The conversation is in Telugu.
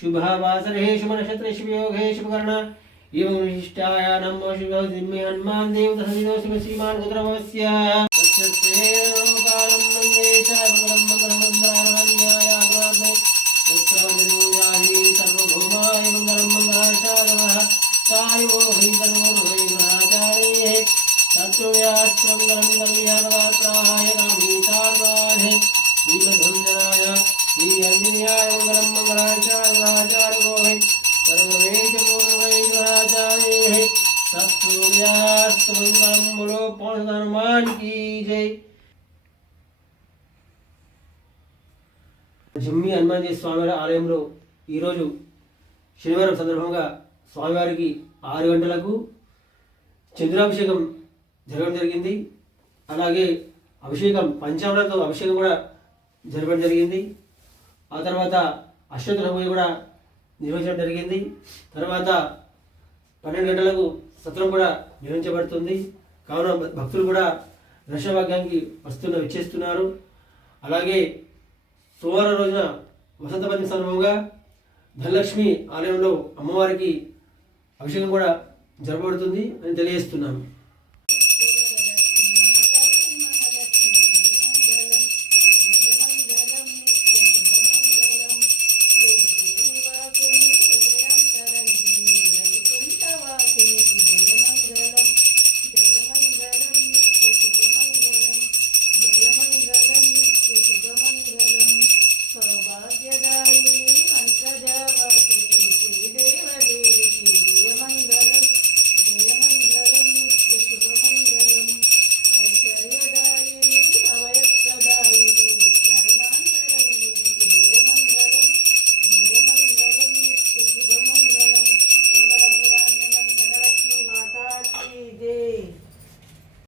शुभवासरे शुभनक्षत्रे शुभयोगे शुभकर्ण एवं विशिष्टाय नमो शुभदिव्ये हनुमान देवता शिव श्रीमान रुद्रमस्य कालं वन्दे सर्वं मंगलमन्दारहन्याय आग्रामे उत्तरादिनोयाहि सर्वभौमाय मंगलं मंगलाचार्यः सायो हिन्दनोर्वैनाचार्ये तत्त्वव्यास्त्रमङ्गलं कल्याणदात्राय कामीचार्याय श्रीमध्वञ्जनाय श्री अंजनीयाय मंगलं मंगलाचार्याचार्यो सर्ववेदपूर्वैनाचार्ये तत्त्वव्यास्त्रमङ्गलं बोलो पौष हनुमान की जय। జమ్మి హనుమాన్జీ స్వామివారి ఆలయంలో ఈరోజు శనివారం సందర్భంగా స్వామివారికి 6 గంటలకు చంద్రాభిషేకం జరగడం జరిగింది. అలాగే అభిషేకం పంచామృతంతో అభిషేకం కూడా జరగడం జరిగింది. ఆ తర్వాత అష్టోత్తర పూజ కూడా నిర్వహించడం జరిగింది. తర్వాత 12 గంటలకు సత్రం కూడా నిర్వహించబడుతుంది. కావున భక్తులు కూడా దర్శనభాగ్యానికి విచ్చేస్తున్నారు. అలాగే సోమవారం రోజున వసంత పంచమి సందర్భంగా ధనలక్ష్మి ఆలయంలో అమ్మవారికి అభిషేకం కూడా జరపబడుతుంది అని తెలియజేస్తున్నాము.